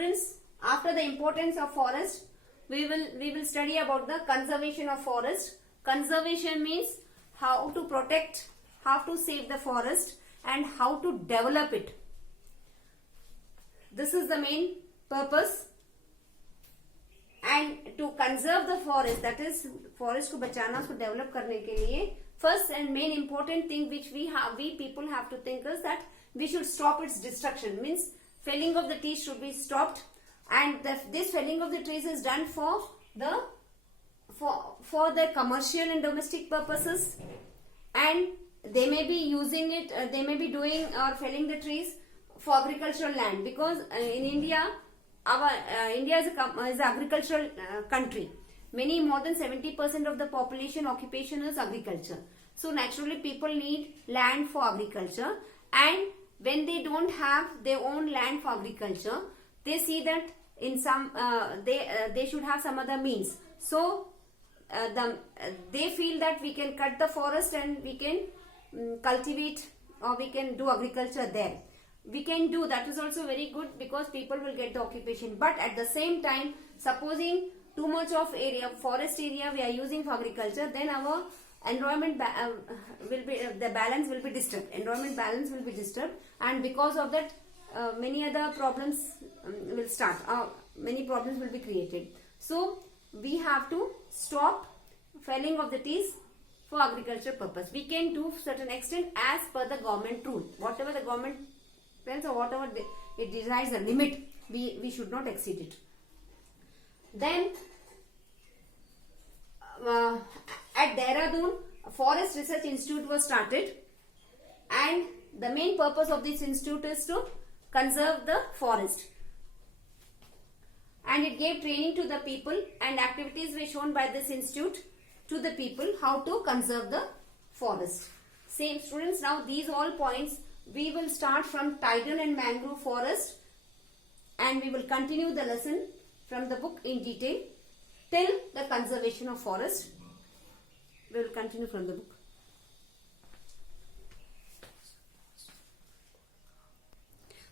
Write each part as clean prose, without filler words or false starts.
Students, after the importance of forest, we will study about the conservation of forest. Conservation means how to protect, how to save the forest, and how to develop it. This is the main purpose. And to conserve the forest, that is forest को बचाना, उसको develop करने के लिए, first and main important thing which we people have to think is that we should stop its destruction. Means felling of the trees should be stopped, and this felling of the trees is done for the commercial and domestic purposes, and they may be using it, they may be doing or felling the trees for agricultural land, because in India, India is an agricultural country. More than 70% of the population occupation is agriculture. So naturally people need land for agriculture, and when they don't have their own land for agriculture, they see that in some they should have some other means. So they feel that we can cut the forest and we can cultivate, or we can do agriculture there. We can do that, is also very good, because people will get the occupation. But at the same time, supposing too much of forest area we are using for agriculture, then our environment the balance will be disturbed. Environment balance will be disturbed, and because of that, many other problems will start. Many problems will be created. So we have to stop felling of the trees for agriculture purpose. We can do certain extent as per the government rule. Whatever the government tells, or whatever it decides a limit, we should not exceed it. Then at Dehradun, a Forest Research Institute was started, and the main purpose of this institute is to conserve the forest. And it gave training to the people, and activities were shown by this institute to the people how to conserve the forest. Same students, now these all points we will start from tidal and mangrove forest, and we will continue the lesson from the book in detail till the conservation of forest. We will continue from the book.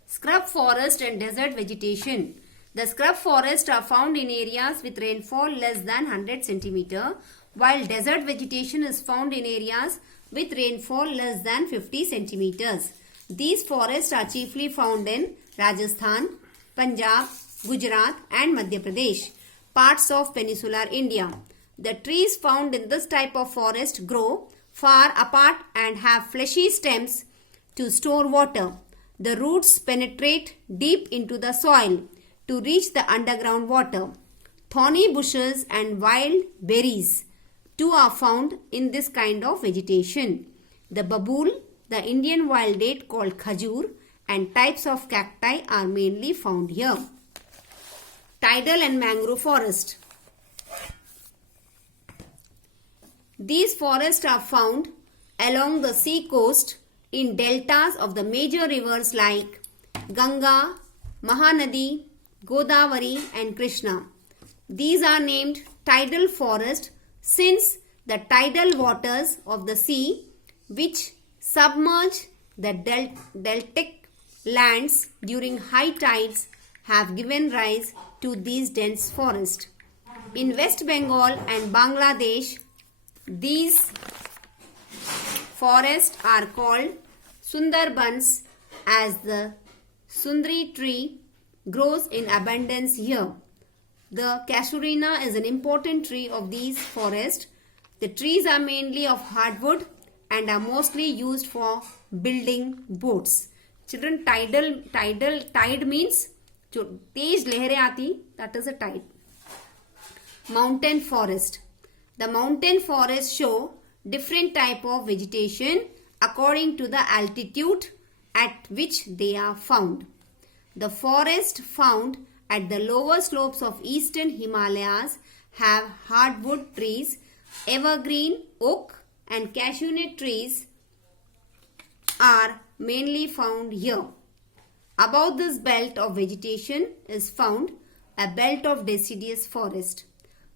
Scrub forest and desert vegetation. The scrub forests are found in areas with rainfall less than 100 cm, while desert vegetation is found in areas with rainfall less than 50 cm. These forests are chiefly found in Rajasthan, Punjab, Gujarat and Madhya Pradesh, parts of peninsular India. The trees found in this type of forest grow far apart and have fleshy stems to store water. The roots penetrate deep into the soil to reach the underground water. Thorny bushes and wild berries too are found in this kind of vegetation. The babool, the Indian wild date called khajur, and types of cacti are mainly found here. Tidal and mangrove forest. These forests are found along the sea coast in deltas of the major rivers like Ganga, Mahanadi, Godavari and Krishna. These are named tidal forest since the tidal waters of the sea, which submerge the deltic lands during high tides, have given rise to these dense forests. In West Bengal and Bangladesh, these forests are called Sundarbans, as the Sundari tree grows in abundance here. The casuarina is an important tree of these forests. The trees are mainly of hardwood and are mostly used for building boats. Children, tide means जो तेज लहरें आती, that is a tide. Mountain forest. The mountain forests show different type of vegetation according to the altitude at which they are found. The forest found at the lower slopes of eastern Himalayas have hardwood trees, evergreen, oak and cashew nut trees are mainly found here. Above this belt of vegetation is found a belt of deciduous forest.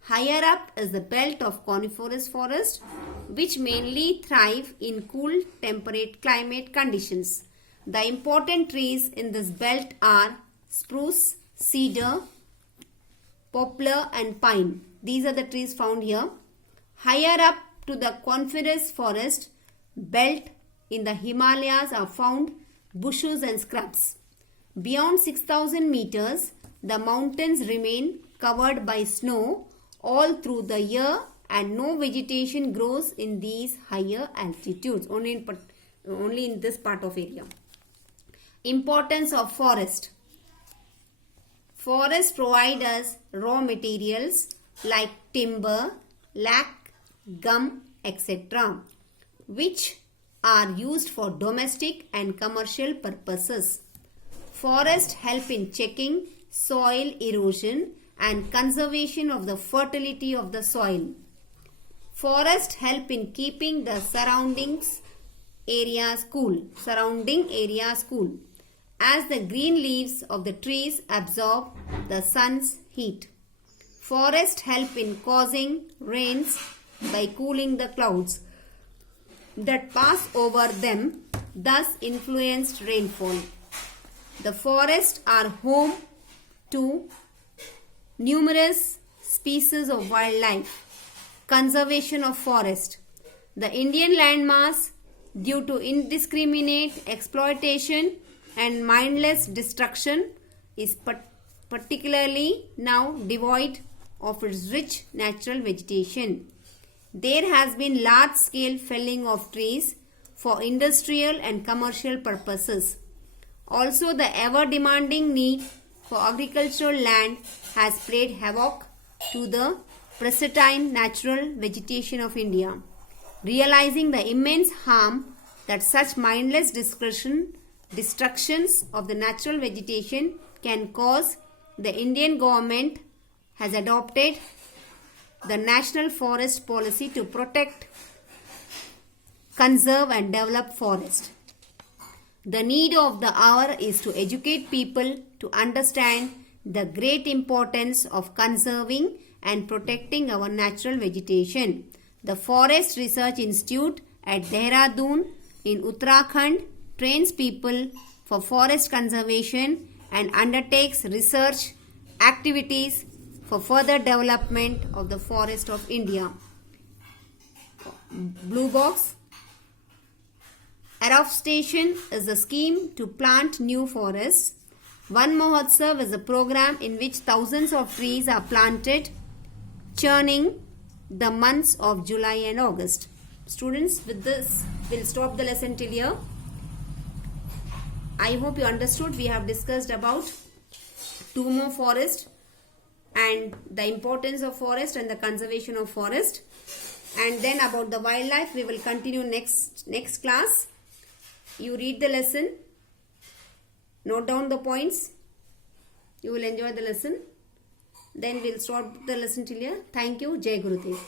Higher up is the belt of coniferous forest, which mainly thrive in cool temperate climate conditions. The important trees in this belt are spruce, cedar, poplar and pine. These are the trees found here. Higher up to the coniferous forest belt in the Himalayas are found bushes and scrubs. Beyond 6,000 meters, the mountains remain covered by snow all through the year and no vegetation grows in these higher altitudes, only in this part of area. Importance of forest. Forests provide us raw materials like timber, lac, gum, etc., which are used for domestic and commercial purposes. Forests help in checking soil erosion and conservation of the fertility of the soil. Forests help in keeping the surrounding areas cool, as the green leaves of the trees absorb the sun's heat. Forests help in causing rains by cooling the clouds that pass over them, thus influenced rainfall. The forests are home to numerous species of wildlife. Conservation of forest. The Indian landmass, due to indiscriminate exploitation and mindless destruction, is particularly now devoid of its rich natural vegetation. There has been large-scale felling of trees for industrial and commercial purposes. Also, the ever-demanding need for agricultural land has played havoc to the pristine natural vegetation of India. Realizing the immense harm that such mindless destructions of the natural vegetation can cause, the Indian government has adopted the National Forest Policy to protect, conserve and develop forest. The need of the hour is to educate people to understand the great importance of conserving and protecting our natural vegetation. The Forest Research Institute at Dehradun in Uttarakhand trains people for forest conservation and undertakes research activities for further development of the forest of India. Blue box. Afforestation is a scheme to plant new forests. Van Mahotsav is a program in which thousands of trees are planted, churning the months of July and August. Students, with this, we'll stop the lesson till here. I hope you understood. We have discussed about two more forests and the importance of forest and the conservation of forest. And then about the wildlife, we will continue next class. You read the lesson, note down the points. You will enjoy the lesson. Then we'll stop the lesson till here. Thank you. Jai Gurudev.